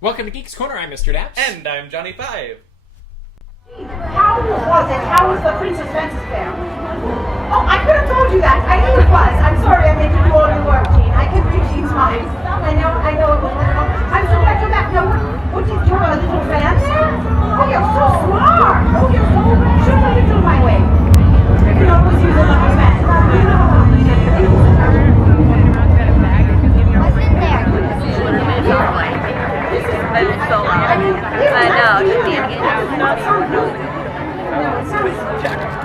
Welcome to Geeks Corner. I'm Mr. DAPs. And I'm Johnny 5. How was it? How was the Princess Fences Fair? Oh, I could have told you that. I knew it was. I'm sorry I made you do all your work, Jean. I can read Jean's mind. I know it was. I'm so glad you're back. Now, what did you have a little fan there? Oh, you're so smart. Oh, you're so should put it through my way. You can always use another fan. But it's so loud. I know, just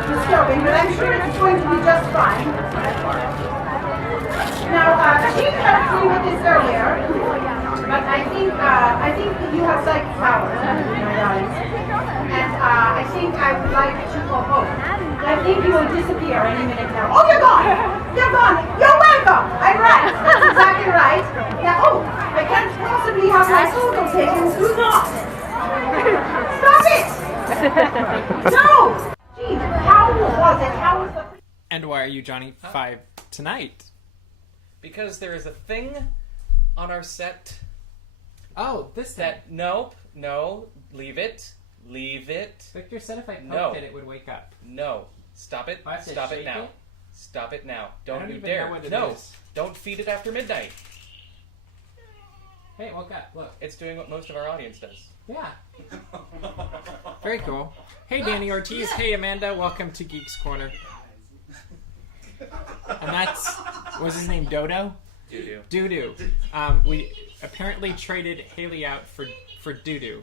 disturbing, but I'm sure it's going to be just fine. Now, she helped me with this earlier, but I think that you have psychic powers, my darling. And I think I would like to go home. I think you will disappear any minute now. Oh, you're gone! You're gone! You're welcome! I'm right. That's exactly right. Yeah, oh, I can't possibly have my photo taken. Do not! Stop it! No! Gee, how was it? How was the... And why are you Johnny 5 tonight? Because there is a thing on our set Oh, this thing. no, leave it. Victor said if I poked No. it, it would wake up. No, stop it. I have to Stop it shake now. it? Stop it now. I Don't don't you even dare. know what it No, is. don't feed it after midnight. Hey, it woke up. Look. It's doing what most of our audience does. Yeah. Very cool. Hey, Danny Ortiz. Hey, Amanda. Welcome to Geeks Corner. And that's... was his name Dodo? Doo-doo. Doo-doo. We apparently traded Haley out for Doo-doo.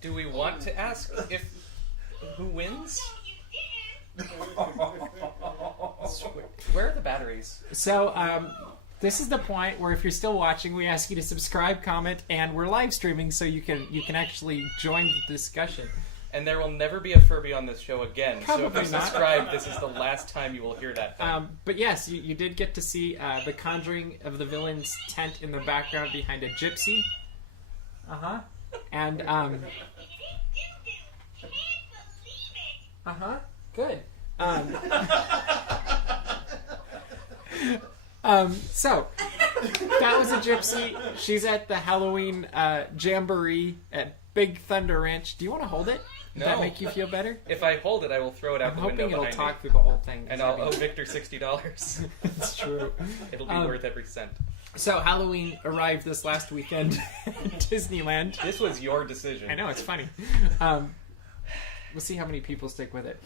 Do we want to ask who wins? Where are the batteries? So, this is the point where if you're still watching, we ask you to subscribe, comment, and we're live streaming so you can actually join the discussion. And there will never be a Furby on this show again. So if Probably you not. subscribe, this is the last time you will hear that thing. But yes, you did get to see the conjuring of the villain's tent in the background behind a gypsy. Uh-huh. And, uh-huh. Good. So, that was a gypsy. She's at the Halloween jamboree at Big Thunder Ranch. Do you want to hold it? Would that No. make you feel better? If I hold it, I will throw it out I'm the window hoping it'll behind talk me. through the whole thing. And I'll owe Victor $60. It's true. It'll be worth every cent. So Halloween arrived this last weekend at Disneyland. This was your decision. I know, it's funny. We'll see how many people stick with it.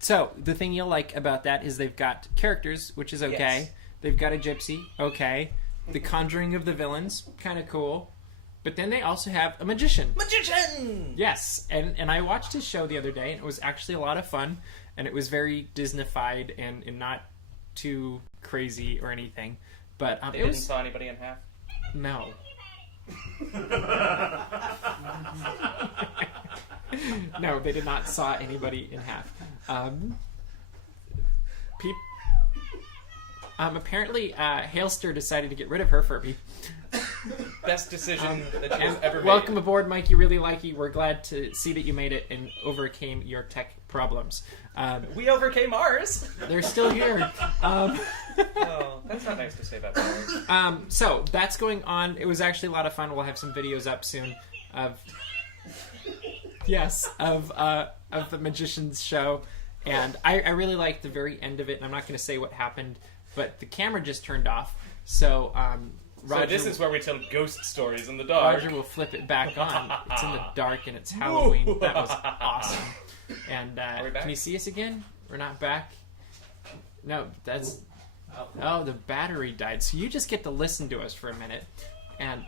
So the thing you'll like about that is they've got characters, which is okay. Yes. They've got a gypsy, okay. The conjuring of the villains, kind of cool. But then they also have a magician. Magician! Yes, and I watched his show the other day, and it was actually a lot of fun, and it was very Disney-fied and not too crazy or anything. But They it didn't was saw anybody in half? no. No, they did not saw anybody in half. Apparently, Hailster decided to get rid of her Furby. Best decision that you've ever made. Welcome aboard, Mikey. Really like you. We're glad to see that you made it and overcame your tech problems. We overcame ours! They're still here. Oh, that's not nice to say about ours. So that's going on. It was actually a lot of fun. We'll have some videos up soon of the magician's show, and I really liked the very end of it. And I'm not going to say what happened, but the camera just turned off. So Roger, So this is where we tell ghost stories in the dark. Roger will flip it back on. It's in the dark and it's Halloween. That was awesome. And Are we back? can you see us again? We're not back. No, that's. Oh, the battery died. So you just get to listen to us for a minute, and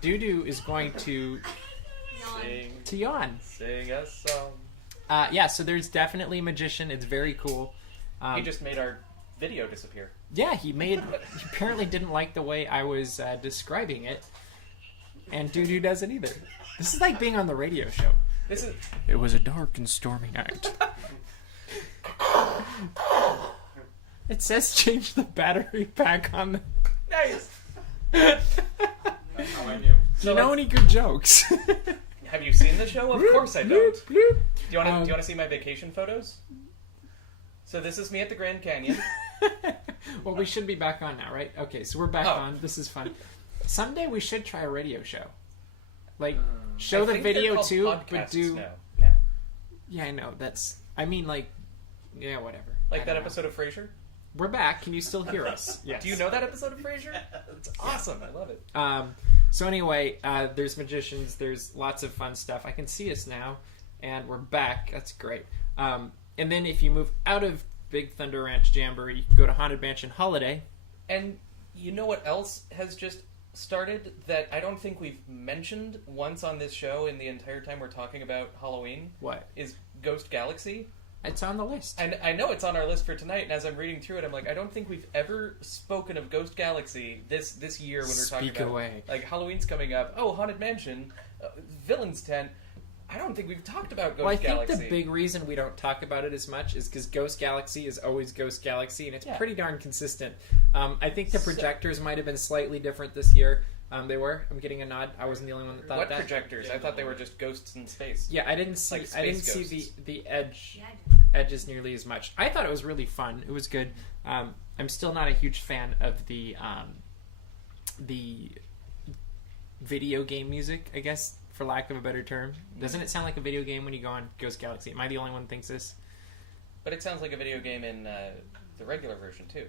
Doo-doo is going to yawn. Sing a song. Yeah. So there's definitely a magician. It's very cool. He just made our video disappear. Yeah, he apparently didn't like the way I was describing it, and Doo-doo doesn't either. This is like being on the radio show. It was a dark and stormy night. It says change the battery back on the... Nice! That's how I knew. Do you know any good jokes? Have you seen the show? Of course I don't. Bloop, bloop. Do you want to see my vacation photos? So this is me at the Grand Canyon. Well, we should be back on now, right? Okay, so we're back on. This is fun. Someday we should try a radio show. Like, show the video too, but do... now. Yeah, I know. That's... I mean, like... Yeah, whatever. Like that episode of Frasier? We're back. Can you still hear us? Yes. Do you know that episode of Frasier? It's awesome. I love it. So anyway, there's magicians. There's lots of fun stuff. I can see us now, and we're back. That's great. And then if you move out of Big Thunder Ranch Jamboree, you can go to Haunted Mansion Holiday. And you know what else has just started that I don't think we've mentioned once on this show in the entire time we're talking about Halloween? What? Is Ghost Galaxy. It's on the list. And I know it's on our list for tonight, and as I'm reading through it, I'm like, I don't think we've ever spoken of Ghost Galaxy this year when we're talking about away. Like Halloween's coming up. Oh, Haunted Mansion, Villain's Tent. I don't think we've talked about Ghost Galaxy. I think the big reason we don't talk about it as much is because Ghost Galaxy is always Ghost Galaxy, and it's pretty darn consistent. I think the projectors might have been slightly different this year. They were. I'm getting a nod. I wasn't the only one that thought that. What projectors? I thought they were just ghosts in space. Yeah, I didn't see. Like I didn't space see the edges nearly as much. I thought it was really fun. It was good. I'm still not a huge fan of the video game music, I guess, for lack of a better term. Doesn't it sound like a video game when you go on Ghost Galaxy? Am I the only one who thinks this? But it sounds like a video game in the regular version too.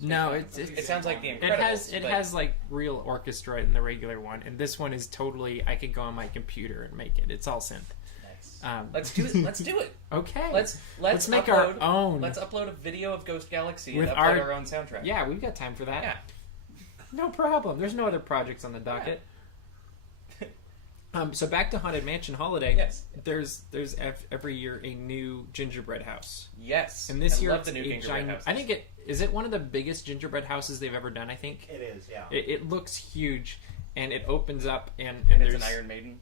No, it sounds like The Incredibles. It has like real orchestra in the regular one, and this one is totally. I could go on my computer and make it. It's all synth. Nice. Let's do it. Let's do it. Okay. Let's make upload, our own. Let's upload a video of Ghost Galaxy with and upload our own soundtrack. Yeah, we've got time for that. Yeah. No problem. There's no other projects on the docket. So back to Haunted Mansion Holiday. Yes. There's every year a new gingerbread house. Yes. And this I year love it's the new gingerbread houses. I think is it one of the biggest gingerbread houses they've ever done. I think it is. Yeah. It looks huge, and it opens up and it's there's an Iron Maiden.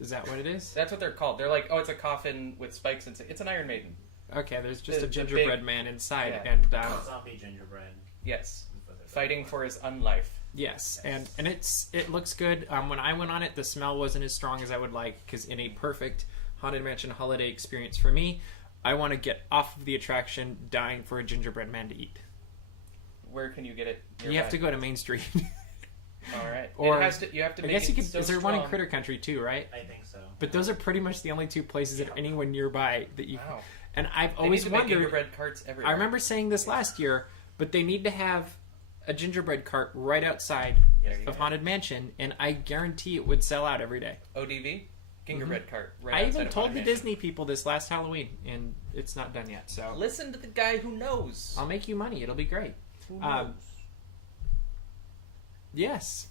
Is that what it is? That's what they're called. They're like, oh, it's a coffin with spikes and it's an Iron Maiden. Okay, there's just a big gingerbread man inside, yeah. and zombie gingerbread. Yes, fighting for his unlife. Yes, and it looks good. When I went on it, the smell wasn't as strong as I would like, because in a perfect Haunted Mansion holiday experience for me, I want to get off of the attraction dying for a gingerbread man to eat. Where can you get it nearby? You have to go to Main Street. All right. Or you have to make I guess you it could. so is there strong. one in Critter Country too? Right. I think so. But those are pretty much the only two places that are anywhere nearby that you. Wow. And I've They always need to make wondered. gingerbread carts everywhere. I remember saying this last year, but they need to have a gingerbread cart right outside of Haunted Mansion, and I guarantee it would sell out every day. ODV, gingerbread cart. Right I outside even of told Haunted the Mansion. Disney people this last Halloween, and it's not done yet. So Listen to the guy who knows. I'll make you money. It'll be great. Who knows? Yes.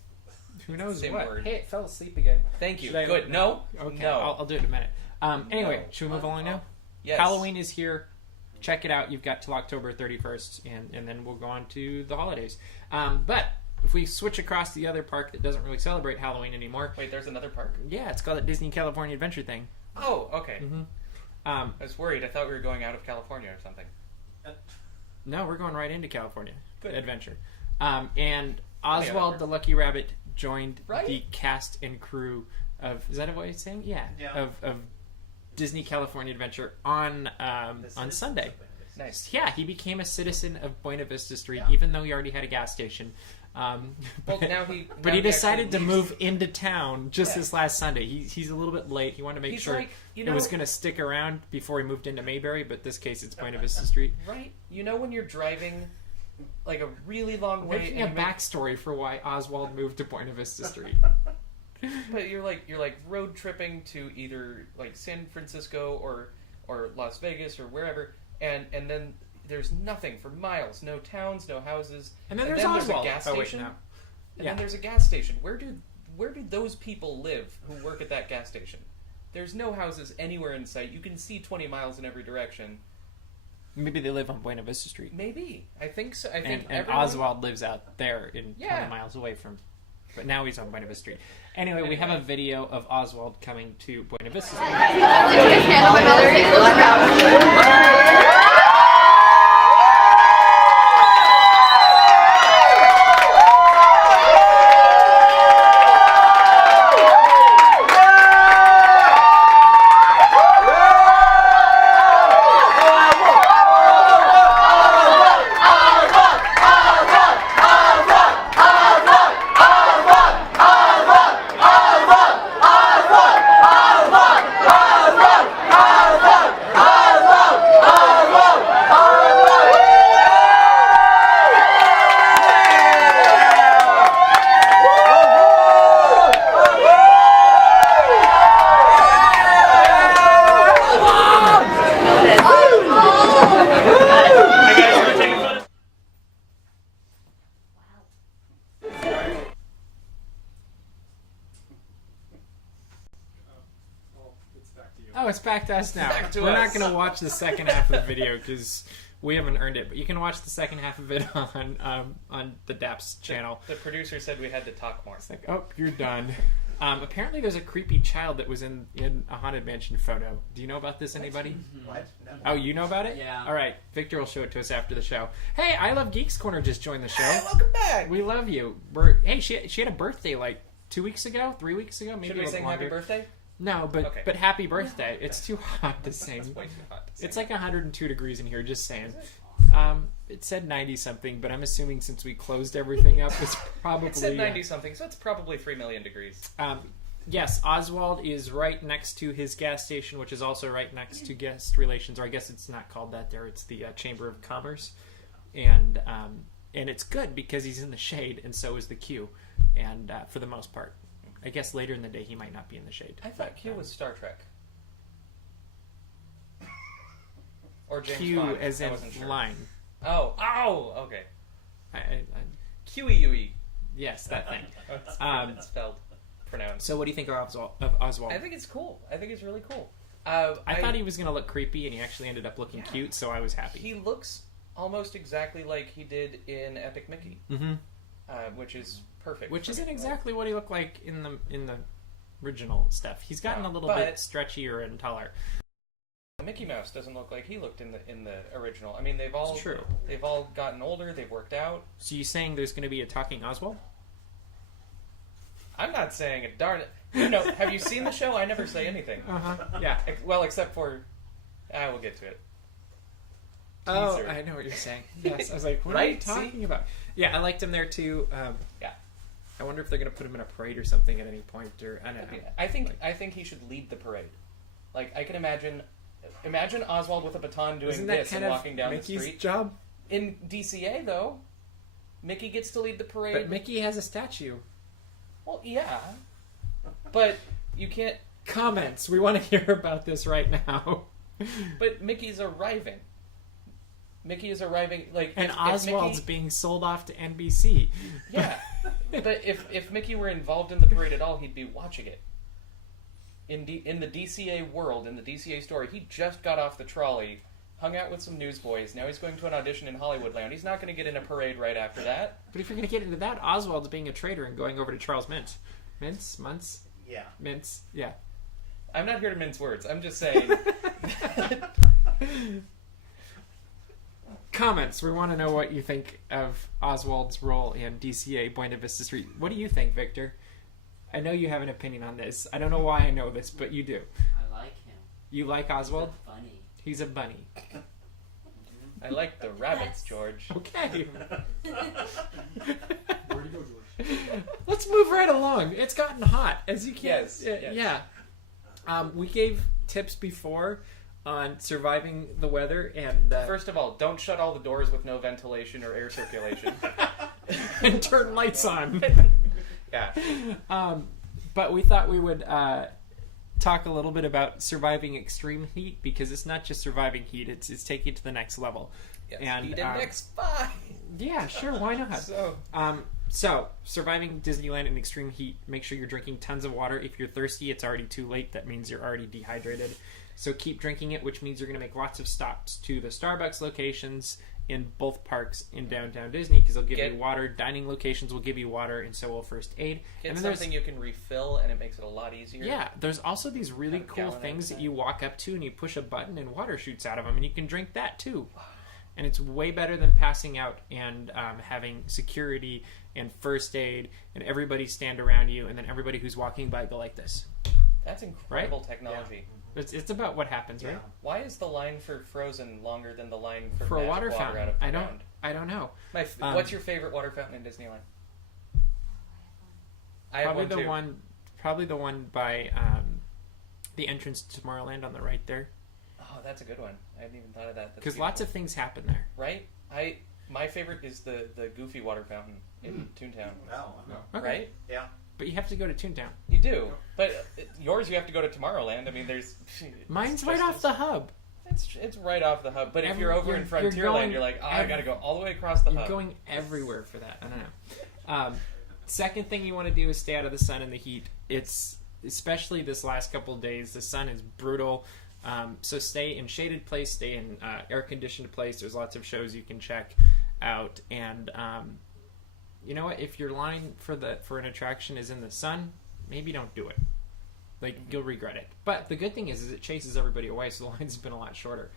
Who knows Same what? word. Hey, it fell asleep again. Thank you. Should I- Good. No. Okay, No. I'll do it in a minute. Anyway, No. should we move along now? Yes. Halloween is here. Check it out. You've got till October 31st, and then we'll go on to the holidays. But if we switch across the other park that doesn't really celebrate Halloween anymore, Wait, there's another park? yeah, it's called the Disney California Adventure thing. Oh, okay. I I was worried. I thought we were going out of California or something. No, we're going right into California Good. Adventure. And other Oswald park. the Lucky Rabbit joined Right? the cast and crew of, is that what it's saying? Yeah. Yeah. Of Disney California Adventure on Sunday. Nice. Yeah, he became a citizen of Buena Vista Street, even though he already had a gas station. Well, now he. But now he decided actually to leaves. move into town just Yeah. this last Sunday. He's a little bit late. He wanted to make He's sure like, you it was know- going to stick around before he moved into Mayberry, but this case it's Buena Vista Street. Right? You know when you're driving like a really long way Making a and you make- backstory for why Oswald moved to Buena Vista Street. but you're like road tripping to either like San Francisco or Las Vegas or wherever, and then there's nothing for miles, no towns, no houses, And then there's there's Oswald. a gas Oh, wait, station, no. and Yeah. then there's a gas station. Where do those people live who work at that gas station? There's no houses anywhere in sight. You can see 20 miles in every direction. Maybe they live on Buena Vista Street. Maybe. I think so. I think And everyone... Oswald lives out there in 20 miles away from... But now he's on Buena Vista Street. Anyway, we have a video of Oswald coming to Buena Vista Street. back to us now. Back to We're us. not going to watch the second half of the video because we haven't earned it. But you can watch the second half of it on the DAPs channel. The producer said we had to talk more. It's like, oh, you're done. Apparently, there's a creepy child that was in a Haunted Mansion photo. Do you know about this, anybody? What? No. Oh, you know about it? Yeah. All right. Victor will show it to us after the show. Hey, I Love Geeks Corner just joined the show. Hey, welcome back. We love you. Hey, she had a birthday like 2 weeks ago, 3 weeks ago, maybe Should a we little sing longer. happy birthday? No, but Okay. but happy birthday. It's too hot to sing. It's way too hot to sing. It's like 102 degrees in here, just saying. It said 90 something, but I'm assuming since we closed everything up, it's probably... It said 90 something, so it's probably 3 million degrees. Yes, Oswald is right next to his gas station, which is also right next to guest relations, or I guess it's not called that there. It's the Chamber of Commerce, and it's good because he's in the shade, and so is the Q, and for the most part, I guess later in the day he might not be in the shade. I thought Q was Star Trek. Or James Q Bond. as I in wasn't sure. line. Oh, okay. I, QEUE. yes, that thing. It's spelled, pronounced. So what do you think of Oswald? I think it's cool. I think it's really cool. I thought he was going to look creepy, and he actually ended up looking cute, so I was happy. He looks almost exactly like he did in Epic Mickey, which is perfect. Which for isn't me. exactly what he looked like in the original stuff. He's gotten a little bit stretchier and taller. Mickey Mouse doesn't look like he looked in the original. I mean, they've all It's true. They've all gotten older. They've worked out. So you saying there's going to be a talking Oswald? I'm not saying a darn. Have you seen the show? I never say anything. Yeah. Well, except for, I will get to it. Oh, Teaser. I know what you're saying. Yes, I was like, what Right? are you talking See? about? Yeah, I liked him there too. Yeah. I wonder if they're going to put him in a parade or something at any point, or I don't know. I think he should lead the parade. Like I can imagine Oswald with a baton doing Isn't that this kind and of walking down Mickey's the street. job? In DCA though, Mickey gets to lead the parade. But Mickey has a statue. Well, yeah, but you can't. Comments. We want to hear about this right now. But Mickey's arriving. Mickey is arriving, like, And if Oswald's Mickey, being sold off to NBC. yeah. But if Mickey were involved in the parade at all, he'd be watching it. In the DCA world, in the DCA story, he just got off the trolley, hung out with some newsboys. Now he's going to an audition in Hollywoodland. He's not going to get in a parade right after that. But if you're going to get into that, Oswald's being a traitor and going over to Charles Mintz. Mintz? Yeah. Mintz? Yeah. I'm not here to mince words. I'm just saying. Comments. We want to know what you think of Oswald's role in DCA Buena Vista Street. What do you think, Victor? I know you have an opinion on this. I don't know why I know this, but you do. I like him. You like Oswald? He's funny. He's a bunny. I like the rabbits, George. Okay. Where'd you go, George? Let's move right along. It's gotten hot, as you can. Yes, yes. Yeah. We gave tips before on surviving the weather, and First of all, don't shut all the doors with no ventilation or air circulation. and turn lights on. Yeah. But we thought we would talk a little bit about surviving extreme heat, because it's not just surviving heat; it's taking it to the next level. Yes. And Heat index 5. yeah, sure, why not? So surviving Disneyland in extreme heat. Make sure you're drinking tons of water. If you're thirsty, it's already too late. That means you're already dehydrated. So keep drinking it, which means you're going to make lots of stops to the Starbucks locations in both parks in downtown Disney, because they'll give you water. Dining locations will give you water, and so will first aid. Get and then something you can refill, and it makes it a lot easier. yeah, there's also these really Have a cool gallon things that outside. you walk up to and you push a button and water shoots out of them, and you can drink that too. And it's way better than passing out and having security and first aid and everybody stand around you, and then everybody who's walking by go like this. That's incredible technology. It's about what happens, right? Why is the line for Frozen longer than the line for For a magic water out fountain, of the I ground? don't know. What's your favorite water fountain in Disneyland? I have Probably one the too. probably the one by the entrance to Tomorrowland on the right there, Oh, that's a good one. I hadn't even thought of that. That's because lots of things happen there. right. My favorite is the Goofy water fountain in Toontown. Oh, Okay. Right? yeah. But you have to go to Toontown. You do, but yours you have to go to Tomorrowland. I mean, there's Mine's it's right just off as- the hub. It's right off the hub. But if you're over in You're Frontierland, going you're like, I gotta go all the way across the You're hub. going everywhere for that. I don't know. Second thing you want to do is stay out of the sun and the heat. It's especially this last couple of days. The sun is brutal. So stay in shaded place, stay in air-conditioned place. There's lots of shows you can check out. And you know what? If your line for an attraction is in the sun, maybe don't do it. Like, you'll regret it. But the good thing is it chases everybody away, so the line's been a lot shorter.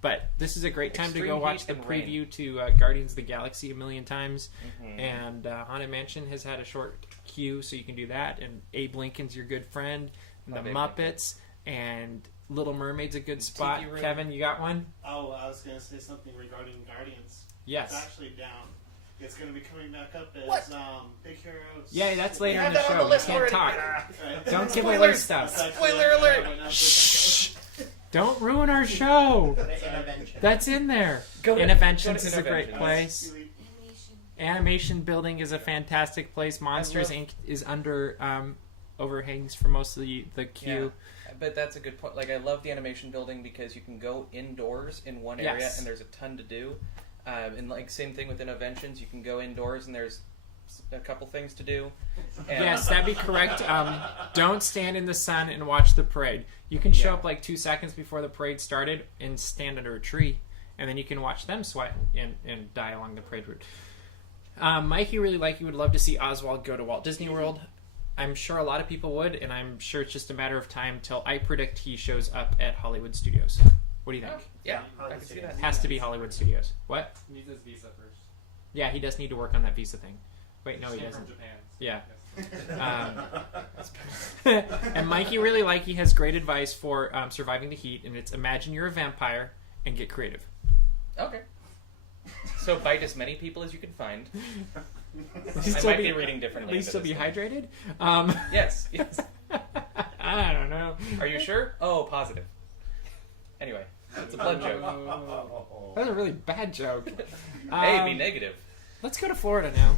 But this is a great time to go watch the preview to Guardians of the Galaxy a million times. And Haunted Mansion has had a short queue, so you can do that. And Abe Lincoln's your good friend. And the Muppets. And Little Mermaid's a good spot. Kevin, you got one? Oh, I was going to say something regarding Guardians. Yes. It's actually down. It's going to be coming back up as Big Heroes. Yeah, that's later in the show. We can't talk. Don't give away stuff. Spoiler alert! Shh. Don't ruin our show. That's in there. Interventions is a great place. Animation Building is a fantastic place. Monsters Inc. is under overhangs for most of the queue. Yeah, but that's a good point. Like, I love the Animation Building because you can go indoors in one area and there's a ton to do. And like same thing with Interventions, you can go indoors and there's a couple things to do. And yes, that'd be correct. Don't stand in the sun and watch the parade. You can show up like 2 seconds before the parade started and stand under a tree, and then you can watch them sweat and die along the parade route. Mikey really would love to see Oswald go to Walt Disney World. I'm sure a lot of people would, and I'm sure it's just a matter of time till I predict he shows up at Hollywood Studios. What do you think? Yeah, I can see that. Has to be Hollywood Studios. What? He needs his visa first. Yeah, he does need to work on that visa thing. Wait, no, he Came doesn't. from Japan. Yeah. And Mikey really he has great advice for surviving the heat, and it's imagine you're a vampire and get creative. Okay. So bite as many people as you can find. I might be reading differently. At least still be hydrated. Yes. I don't know. Are you sure? Oh, positive. Anyway, it's a blood joke. That was a really bad joke. Hey, be negative. Let's go to Florida now.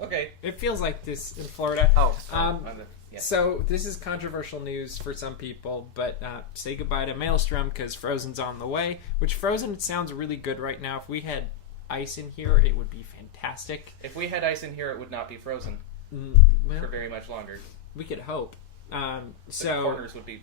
Okay. It feels like this in Florida. Yeah. So this is controversial news for some people, but say goodbye to Maelstrom because Frozen's on the way. Which Frozen sounds really good right now. If we had ice in here, it would be fantastic. If we had ice in here, it would not be frozen Well, for very much longer. we could hope. The corners would be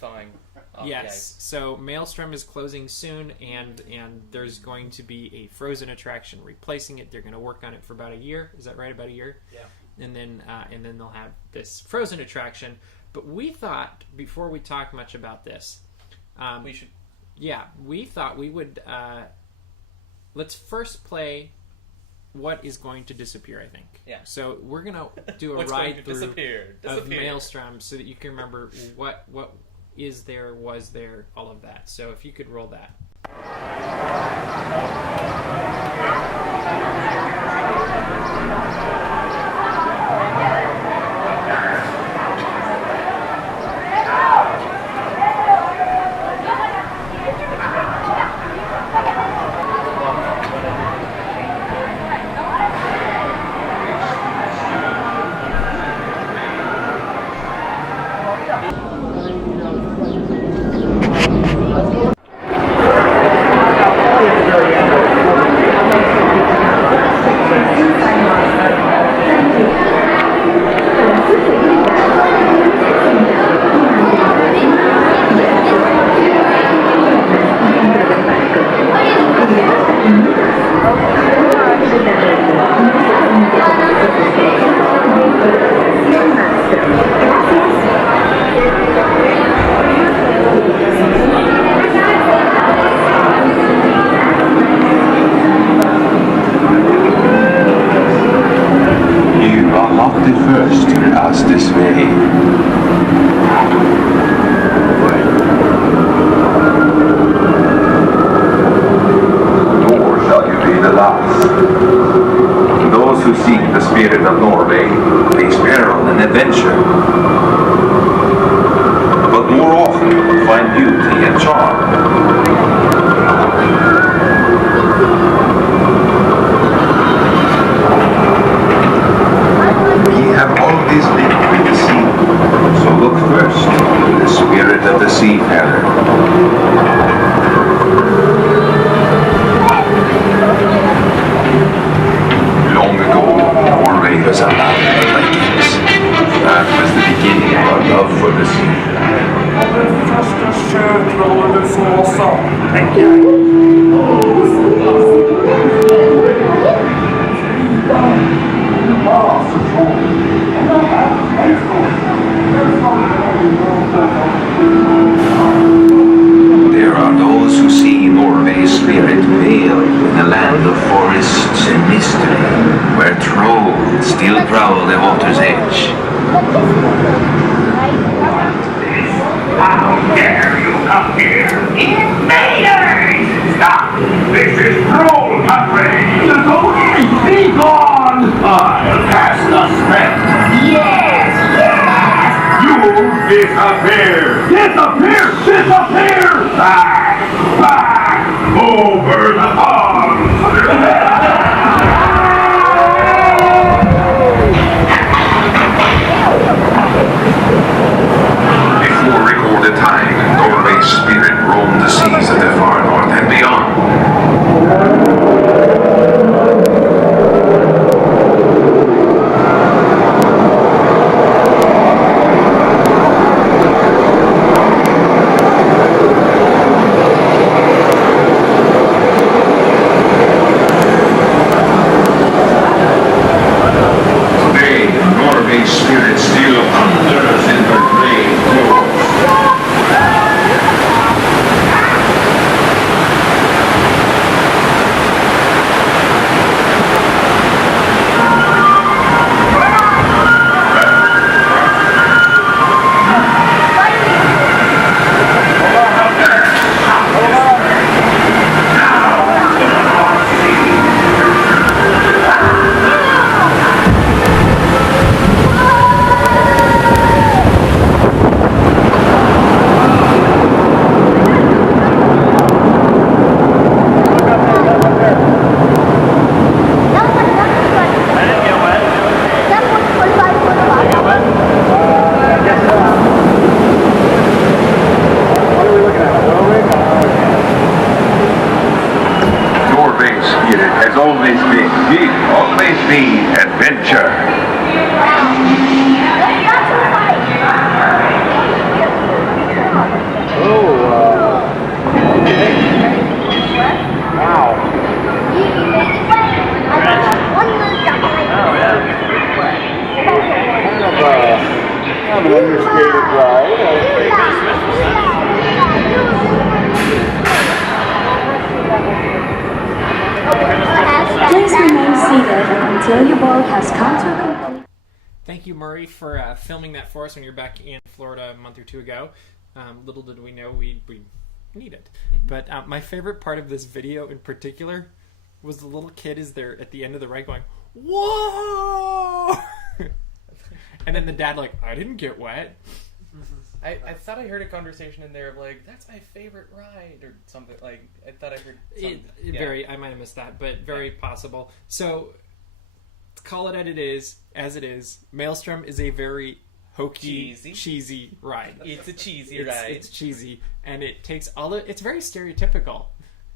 thawing off the ice. So Maelstrom is closing soon, and there's going to be a Frozen attraction replacing it. They're going to work on it for about a year. Is that right? About a year? Yeah. And then they'll have this Frozen attraction. But we thought, before we talk much about this, We should. Yeah, we thought we would. Let's first play what is going to disappear. I think. Yeah. So we're gonna do a What's going ride to through disappear? of Maelstrom, so that you can remember what is there, was there, all of that. So if you could roll that. Those who seek the spirit of Norway face peril and adventure, but more often will find beauty and charm. We have always lived with the sea, so look first to the spirit of the seafarer. Long ago, Norway was a land of Vikings. That was the beginning of our love for the sea. another small song. Thank you. There are those who see Norway's spirit veiled in a land of forests and mystery, where trolls still prowl the water's edge. How dare you come here? Invaders! Stop! This is troll country! Be gone! I'll pass the smell. Yes! Yes! You disappear! Disappear! Disappear! Back! Back! Over the pond! Before recorded time, Norway's spirit roamed the seas of the far north and beyond. Today, Norway's spirit still thunders in her grave floors. Norway's spirit has always been adventure. Kind of an understated ride. Please remain seated until your board has come to a complete. Thank you, Murray, for filming that for us when you're back in Florida a month or two ago. Little did we know we need it. But my favorite part of this video in particular was the little kid is there at the end of the ride going, "Whoa!" And then the dad like, "I didn't get wet." I thought I heard a conversation in there of like, that's my favorite ride or something. Like, I thought I heard something. I might have missed that, but very possible. So, call it as it is. Maelstrom is a very hokey, cheesy ride. It's a cheesy ride. It's cheesy, and it takes it's very stereotypical.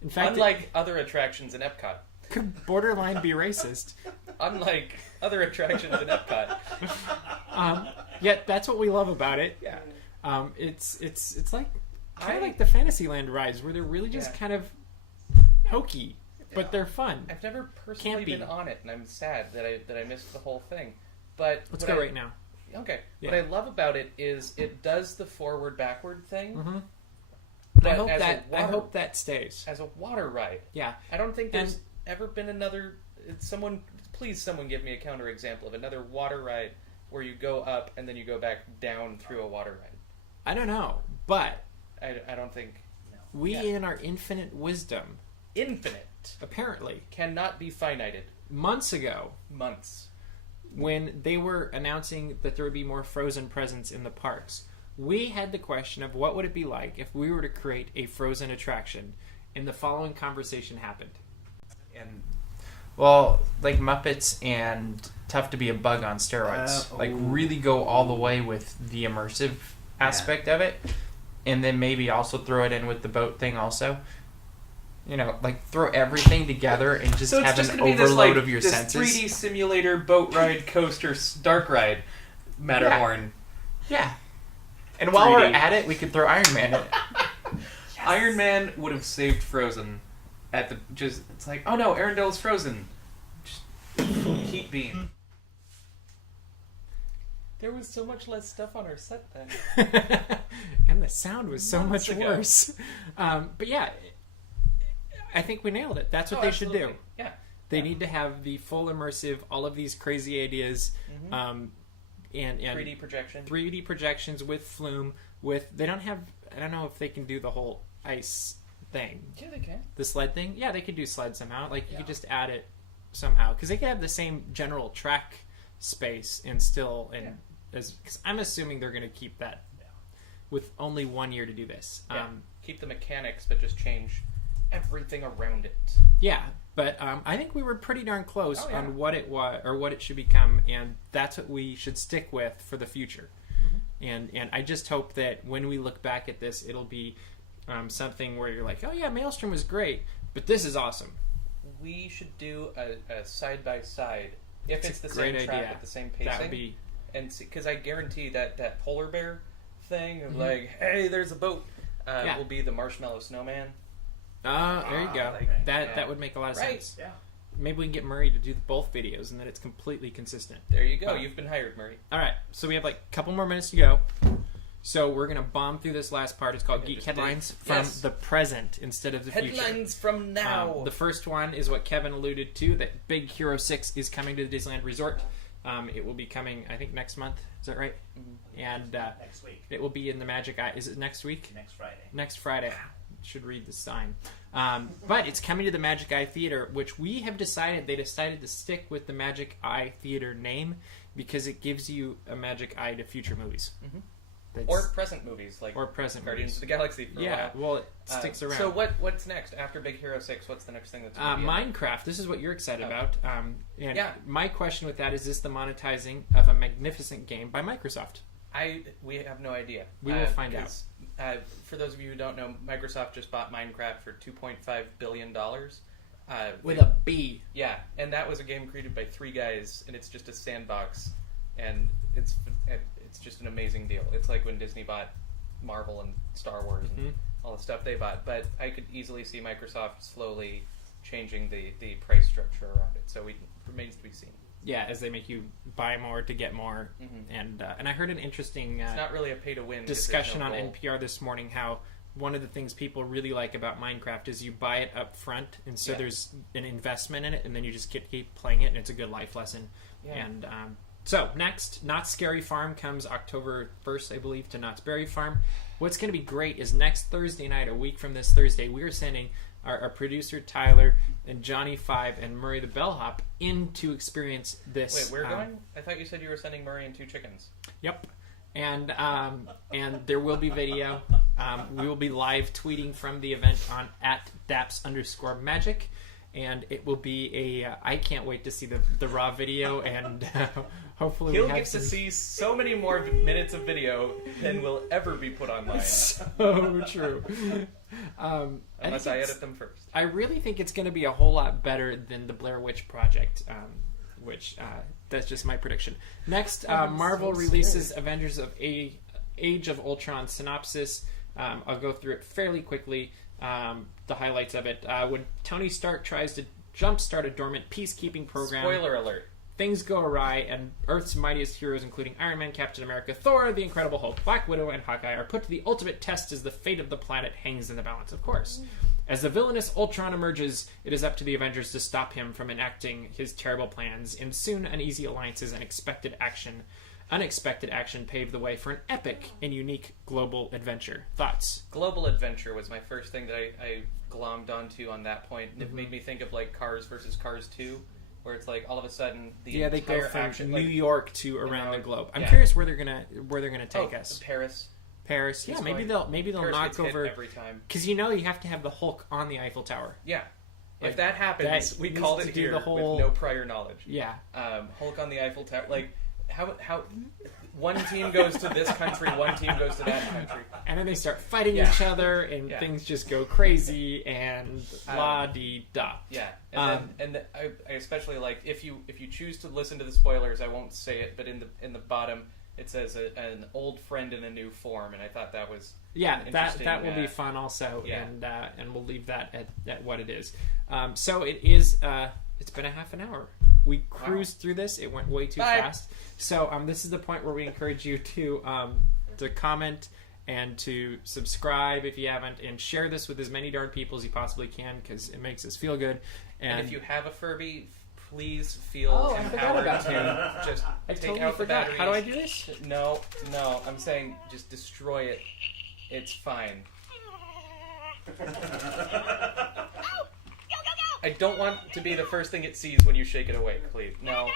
In fact, unlike other attractions in Epcot. Could borderline be racist. Unlike other attractions in Epcot. Yet that's what we love about it. Yeah. It's like kind of like the Fantasyland rides where they're really just kind of hokey, but they're fun. I've never personally been on it, and I'm sad that I missed the whole thing. But let's go right now. Okay. Yeah. What I love about it is it does the forward-backward thing. Mm-hmm. But I hope that stays as a water ride. Yeah. I don't think there's ever been another. Please, someone give me a counterexample of another water ride where you go up and then you go back down through a water ride. I don't know, but I don't think we in our infinite wisdom, apparently cannot be finited. Months ago, when they were announcing that there would be more Frozen presence in the parks, we had the question of what would it be like if we were to create a Frozen attraction, and the following conversation happened. And well, like Muppets and Tough to Be a Bug on steroids, like really go all the way with the immersive aspect of it, and then maybe also throw it in with the boat thing also. You know, like throw everything together and just have an overload of your senses. 3D simulator boat ride coaster dark ride Matterhorn. Yeah. And while we're at it, we could throw Iron Man in it. Iron Man would have saved Frozen at the it's like, oh no, Arendelle's frozen. Just heat beam. There was so much less stuff on our set then. And the sound was so Months much ago. worse. But yeah, I think we nailed it. That's what they should do. Yeah. They need to have the full immersive, all of these crazy ideas, and 3D projection. 3D projections with Flume. They don't have. I don't know if they can do the whole ice thing. Yeah, they can. The sled thing. Yeah, they could do sled somehow. Like you could just add it somehow because they could have the same general track space and still because I'm assuming they're going to keep that with only 1 year to do this. Yeah. Keep the mechanics, but just change everything around it. Yeah, but I think we were pretty darn close on what it was or what it should become, and that's what we should stick with for the future. And I just hope that when we look back at this, it'll be something where you're like, oh yeah, Maelstrom was great, but this is awesome. We should do a side by side if it's the great same track idea. at the same pacing. That would be, and because I guarantee that polar bear thing of like, hey, there's a boat, will be the Marshmallow Snowman. there you go. like, That would make a lot of Right. sense. Yeah. Maybe we can get Murray to do both videos, and then it's completely consistent. There you go. You've been hired, Murray. All right, so we have like a couple more minutes to go. So we're gonna bomb through this last part. It's called Geek just Headlines did- from yes. the present instead of the future. Headlines from now. The first one is what Kevin alluded to, that Big Hero 6 is coming to the Disneyland Resort. It will be coming, I think, next month. Is that right? And Next week. it will be in the Magic Eye. Is it next week? Next Friday. Next Friday. Should read the sign. But it's coming to the Magic Eye Theater, which they decided to stick with the Magic Eye Theater name because it gives you a magic eye to future movies. or present movies like or present Guardians movies. of the Galaxy. For a Yeah, while. well, it sticks around. So what's next after Big Hero 6? What's the next thing that's going to be in Minecraft. This is what you're excited about. And Yeah. my question with that is this the monetizing of a magnificent game by Microsoft? We have no idea. We will find out. For those of you who don't know, Microsoft just bought Minecraft for $2.5 billion. With a B. Yeah, and that was a game created by 3 guys, and it's just a sandbox, and it's just an amazing deal. It's like when Disney bought Marvel and Star Wars and all the stuff they bought. But I could easily see Microsoft slowly changing the price structure around it. So it remains to be seen. Yeah, as they make you buy more to get more. And I heard an interesting It's not really a pay to win discussion on NPR this morning how one of the things people really like about Minecraft is you buy it up front, and so there's an investment in it, and then you just keep playing it, and it's a good life lesson. Yeah. And so next, Knott's Scary Farm comes October 1st, I believe, to Knott's Berry Farm. What's going to be great is next Thursday night, a week from this Thursday, we are sending our producer Tyler and Johnny Five and Murray the Bellhop in to experience this. Wait, we're going? I thought you said you were sending Murray and 2 chickens. Yep. And there will be video. We will be live tweeting from the event on @DAPs_magic. And it will be I can't wait to see the raw video, and hopefully He'll we have get to see so many more minutes of video than will ever be put online. So true. Unless I edit them first. I really think it's going to be a whole lot better than the Blair Witch Project, which that's just my prediction. Next, Marvel releases Avengers of Age of Ultron synopsis. I'll go through it fairly quickly. The highlights of it. When Tony Stark tries to jumpstart a dormant peacekeeping program. Spoiler alert. Things go awry, and Earth's mightiest heroes, including Iron Man, Captain America, Thor, the Incredible Hulk, Black Widow, and Hawkeye, are put to the ultimate test as the fate of the planet hangs in the balance, of course. As the villainous Ultron emerges, it is up to the Avengers to stop him from enacting his terrible plans, and soon uneasy alliances and unexpected action pave the way for an epic and unique global adventure. Thoughts? Global adventure was my first thing that I glommed onto on that point. It made me think of like Cars versus Cars 2, where it's like all of a sudden the They go entire from action, New York to around the globe. I'm yeah. curious where they're gonna take us. Paris. Paris. Yeah, It's maybe fine. they'll Paris knock gets hit over every time. because you have to have the Hulk on the Eiffel Tower. Yeah. Like, If that happens, that we needs called to it do here the whole- with no prior knowledge. Yeah. Hulk on the Eiffel Tower. Like, how one team goes to this country, one team goes to that country. And then they start fighting Yeah. each other, and Yeah. things just go crazy, and la-di-da. Yeah, and I especially like if you choose to listen to the spoilers, I won't say it, but in the bottom it says an old friend in a new form, and I thought that was Yeah, and that interesting, will be fun also, yeah. and we'll leave that at what it is. So it is. It's been a half an hour. We cruised through this. It went way too fast. So this is the point where we encourage you to comment and to subscribe if you haven't, and share this with as many darn people as you possibly can because it makes us feel good. And if you have a Furby, please feel empowered to just take out the batteries. How do I do this? No, I'm saying just destroy it. It's fine. I don't want to be the first thing it sees when you shake it awake, please. No.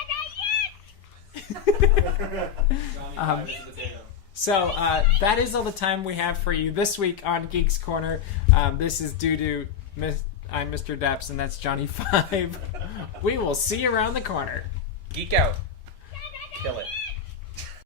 So that is all the time we have for you this week on Geeks Corner. This is Doo-Doo. I'm Mr. Daps, and that's Johnny 5. We will see you around the corner. Geek out. Kill it.